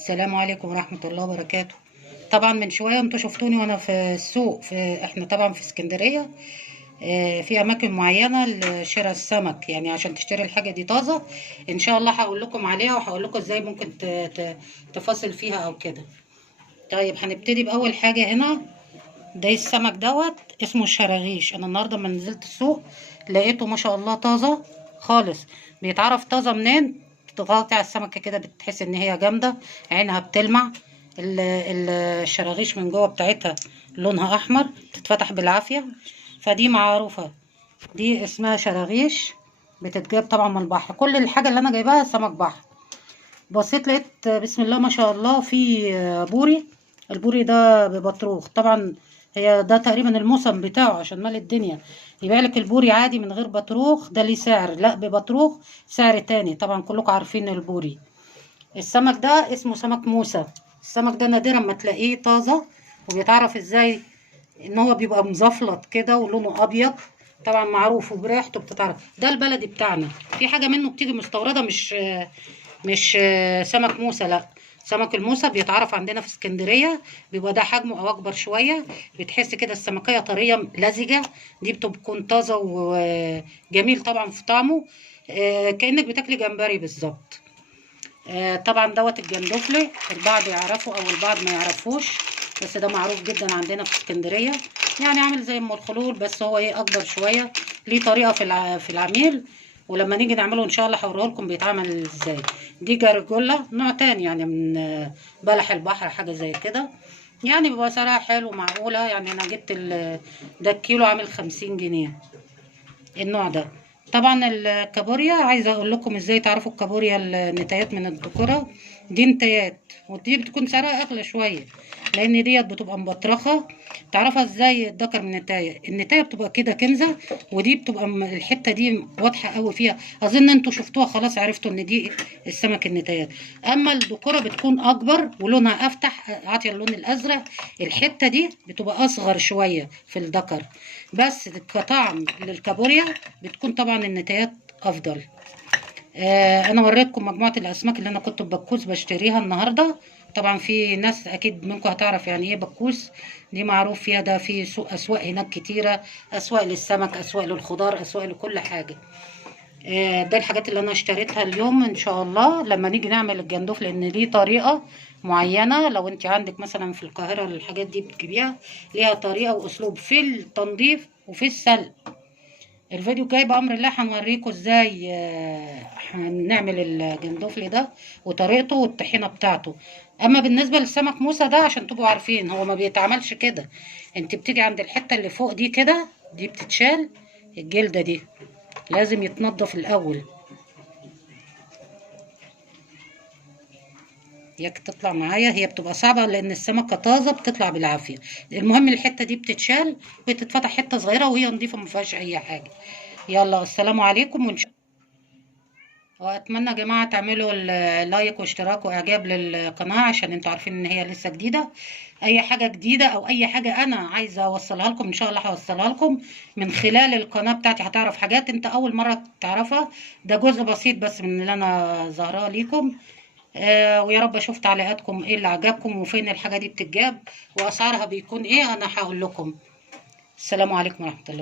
السلام عليكم ورحمة الله وبركاته. طبعا من شوية انتوا شفتوني وانا في السوق، احنا طبعا في اسكندرية. في اماكن معينة لشراء السمك، يعني عشان تشتري الحاجة دي طازة. ان شاء الله هقول لكم عليها وهقول لكم ازاي ممكن تفاصل فيها او كده. طيب هنبتدي باول حاجة هنا. ده السمك اسمه الشراغيش. انا النهارده لما نزلت السوق لقيته ما شاء الله طازه خالص. بيتعرف طازه منين؟ تغطي على السمكه كده بتحس ان هي جامده، عينها بتلمع. الشراغيش من جوه بتاعتها لونها احمر، تتفتح بالعافيه. فدي معروفه، دي اسمها شراغيش. بتتجاب طبعا من البحر. كل الحاجه اللي انا جايباها سمك بحر. بصيت لقيت بسم الله ما شاء الله في بوري. البوري ده ببطروخ طبعا. هي ده تقريبا الموسم بتاعه عشان مال الدنيا. يبقى لك البوري عادي من غير بطروخ ده ليه سعر، لا ببطروخ سعر تاني. طبعا كلكم عارفين البوري. السمك ده اسمه سمك موسى. السمك ده نادرا ما تلاقيه طازة. وبيتعرف ازاي؟ ان هو بيبقى مزفلط كده ولونه ابيض. طبعا معروف وبريحته بتتعرف. ده البلدي بتاعنا. في حاجة منه بتيجي مستوردة، مش سمك موسى، لا. سمك الموسى بيتعرف عندنا في اسكندرية. بيبقى ده حجمه او اكبر شوية. بتحس كده السمكية طرية لزجة. دي بتكون طازة وجميل طبعا في طعمه. كأنك بتاكلي جمبري بالظبط. طبعا الجندوفلي البعض يعرفه او البعض ما يعرفوش. بس ده معروف جدا عندنا في اسكندرية. يعني عامل زي ام الخلول، بس هو ايه اكبر شوية. ليه طريقة في العميل. ولما نيجي نعمله ان شاء الله هوريه لكم بيتعمل ازاي. دي جرجولة نوع تاني يعني من بلح البحر، حاجة زي كده. يعني بيبقى سعرها حلو معقولة. يعني انا جبت ده الكيلو عامل 50 جنيه النوع ده. طبعا الكابوريا، عايزه اقول لكم ازاي تعرفوا الكابوريا النتايات من الذكوره. دي نتايات، ودي بتكون سعرها اغلى شويه، لان ديت بتبقى مبطرخه. تعرفها ازاي الذكر من النتايه؟ النتايه بتبقى كده كنزه، ودي بتبقى الحته دي واضحه قوي فيها. اظن انتوا شفتوها خلاص، عرفتوا ان دي السمك النتايات. اما الذكوره بتكون اكبر ولونها افتح، عاطيه اللون الازرق. الحته دي بتبقى اصغر شويه في الذكر. بس كطعم للكابوريا بتكون طبعا النتايات افضل. انا وريتكم مجموعه الاسماك اللي انا كنت بكوس بشتريها النهارده. طبعا في ناس اكيد منكم هتعرف يعني ايه بكوس. دي معروف فيها، ده في اسواق هناك كتيره. اسواق للسمك، اسواق للخضار، اسواق لكل حاجه. ده الحاجات اللي انا اشتريتها اليوم ان شاء الله لما نيجي نعمل الجندوف، لان ليه طريقه معينه. لو انت عندك مثلا في القاهره الحاجات دي بتجيبيها، ليها طريقه واسلوب في التنظيف وفي السلق. الفيديو الجاي بأمر الله هنوريكم ازاي هنعمل الجندوفلي ده وطريقته والطحينة بتاعته. اما بالنسبة للسمك موسى ده عشان تبقوا عارفين هو ما بيتعملش كده. انت بتيجي عند الحتة اللي فوق دي كده، دي بتتشال. الجلدة دي لازم يتنضف الاول. ياك تطلع معايا، هي بتبقى صعبة لان السمكة طازة بتطلع بالعافية. المهم الحتة دي بتتشال وتتفتح حتة صغيرة وهي نظيفة ما فيهاش اي حاجة. يلا السلام عليكم. واتمنى يا جماعه تعملوا اللايك واشتراك واعجاب للقناه، عشان انتوا عارفين ان هي لسه جديده. اي حاجه جديده او اي حاجه انا عايزه اوصلها لكم ان شاء الله هوصلها لكم من خلال القناه بتاعتي. هتعرف حاجات انت اول مره تعرفها. ده جزء بسيط بس من اللي انا ظاهراه ليكم. ويا رب اشوف تعليقاتكم ايه اللي عجبكم وفين الحاجه دي بتتجاب واسعارها بيكون ايه. انا هقول لكم. السلام عليكم ورحمه الله.